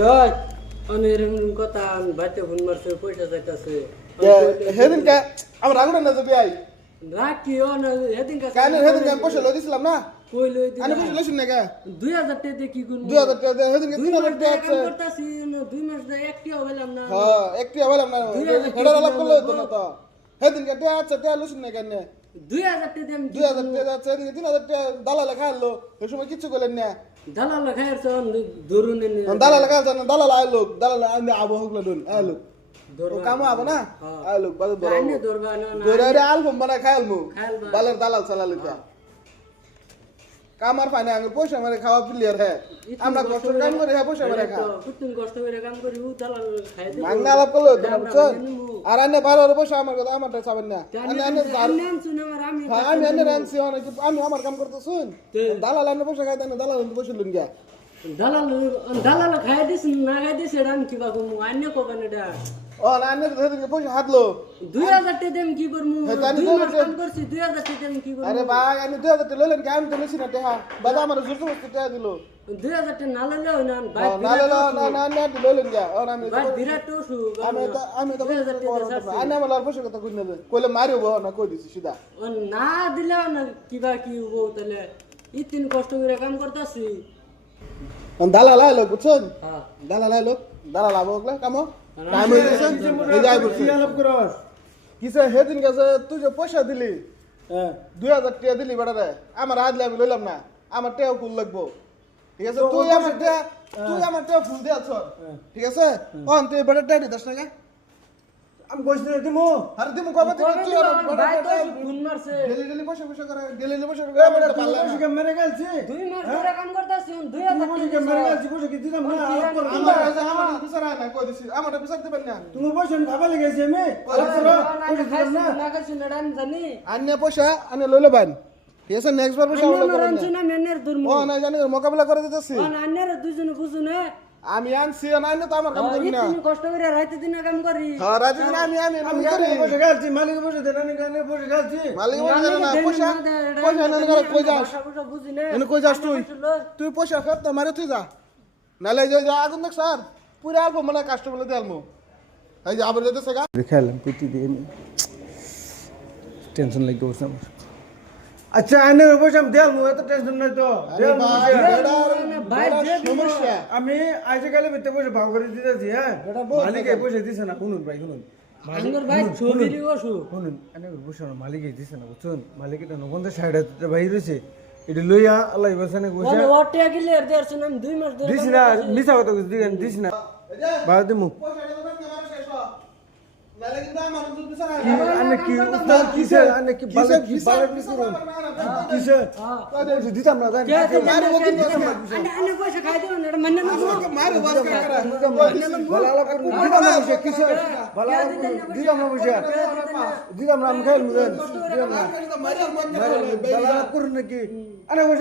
দশ অনেক কথা বাইতে ফোন মারছে পয়সা চাইতাছে হেদিন কে আমার রাগুড়া না যাবি আই রাখি অন হেদিন কা কেন হেদিন কে পয়সা লই দিছিলাম না কই লই দি আমি পয়সা লইছিস না কে 2000 টাকা দিয়ে কি করব 2000 টাকা দে হেদিন কে 3000 টাকা আছে করতাছি 2 মাস ধরে একটি হইলাম না হ্যাঁ একটি হইলাম না হেডার আলাপ করলে হতো না তো হেদিন কে টাকা আছে টাকা লইছিস না কেন 2000 টাকা দিয়ে 2000 টাকা আছে হেদিন 3000 টাকা দালাল খাইলো এই সময় কিছু কইলেন না দালাল খাইছে ধরুন দালাল খাইছে না দালাল আইলো দালাল আমি আবু হকলা দন আইলো ও কাম আবো না আইলো বাদ ধরো আইনে ধরবা না ধরে রে আলবম বানা খাইলমু বালের দালাল চালাল কা কামার পানি আঙ্গুর পয়সা মারে খাওয়া প্লেয়ার হ্যাঁ আমরা কষ্ট কাম করে হ্যাঁ পয়সা মারে খা কুতুন কষ্ট করে কাম করি ও দালাল খাই দে মাঙ্গা আলাপ করলো বুঝছেন আর আনে 12 পয়সা আমার কথা আমারটা চাবেন না আনে আনে নাম শুনে আমার আমি আনে রানছি অনেক আমি আমার কাম করতে শুন দালাল আনে পয়সা খাইতে না দালাল পয়সা লুন গিয়া দালাল খাই দিস না খাই দিস এটা আমি কিবা কমু আন্য কবেন এটা ও না আনে ধরে পয়সা হাতলো 2000 টাকা দেম কি করমু 2 মাস কাম করছি 2000 টাকা দেম কি করমু আরে ভাই আমি 2000 টাকা লইলেন কি আমি তো লইছি না টাকা বাবা আমার জোর জোর টাকা দিলো 2000 টাকা না লইলে হয় না ভাই না না না না লইলেন গিয়া ও আমি ভাই বিরাট টসু আমি তো আনে আমার আর পয়সা কথা কই নেবে কইলে মারিও না কই দিছি সিধা না দিলে না কিবা কি হবো তাহলে ইতিন কষ্ট করে কাম করতাছি দালাল আইলো বুঝছেন হ্যাঁ দালাল আইলো দালাল আবো ওগুলা কামো কাম হইছেন এই যাই বলছি আলাপ করস কিসে হেদিন গেছে তুই যে পয়সা দিলি 2000 টাকা দিলি বেটারে আমার আদলে আমি লইলাম না আমার টাকা ফুল লাগবো ঠিক আছে তুই আমার টাকা ফুল দিয়াছ ঠিক আছে অন তুই বেটার টাকা দিস না আমি কইছি না দিমু আরে দিমু কবে তুই তুই ভাই তো ফোন মারছে ডেলি পয়সা করে ডেলি পয়সা করে বেটা পারলা না পয়সা মেরে গেলছি 2 মাস ধরে কাম করতাছি 2000 পয়সা মেরে গেলছি পয়সা কি দিলাম না আলাপ কর আমার বিচার না কই দিছি আমারটা বিচার দিবেন না তুমি পয়সা খাবা লেগেছি আমি আলাপ করো পয়সা দিলাম না না কাছে না জানি আন্নে পয়সা আনে লইলে বান ঠিক আছে নেক্সট বার পয়সা লইলে আমার আনছি না মেনের দুর্ম ও না জানি মোকাবিলা করে দিতেছি আন্নার দুজনে বুঝু না আমি আনছি না তো আমার কাম করি না ইতিন কষ্ট করে রাতে দিন কাম করি হ্যাঁ রাতে দিন আমি করি পয়সা গেলছি মালিক পয়সা দেন আমি গানে পয়সা গেলছি মালিক বলে না পয়সা না করে কই যাস বুঝি না এনে কই যাস তুই পয়সা খাত না মারে তুই যা নালে যা আগুন দেখ স্যার পুরো অল্প মানে কাস্টমার দেলমু এই যে আবার যেতে সেগা দেখালাম পিটি দিয়ে টেনশন লাগি বসে আমার আচ্ছা আইনের পয়সা আমি দেলমু এত টেনশন নাই তো সমস্যা আমি আইজে গেলে ভিতরে পয়সা ভাগ করে দিতেছি হ্যাঁ মালিক এই পয়সা দিছে না শুনুন ভাই শুনুন আঙ্গুর ভাই ছবিরি বসু শুনুন এনে পয়সা মালিক এই দিছে না বুঝছেন মালিক এটা নগন্ধে সাইডে ভাই রয়েছে এটা লইয়া আল্লাহ বসানে গোসা বলে ওটে গিলে এর দেড় শুনাম 2 মাস ধরে দিছ না মিছা কথা দিছেন দিছ না বাদ দিমু পয়সা তো না মারা শেষ নালে কিন্তু আমার দুধ বিচার আনে কি উস্তাদ কিসে আনে কি বালে কি বালে কি করুন কিসে পয়সা দিতাম না জানি আনে পয়সা খাই দিও না এটা মানে না মারে বাস করে ভালো আলাপ করুন দিতাম না পয়সা কিসে ভালো আলাপ করুন দিতাম না পয়সা দিতাম না আমি খাইল মুদেন দিতাম না ভালো আলাপ করুন নাকি আনে পয়সা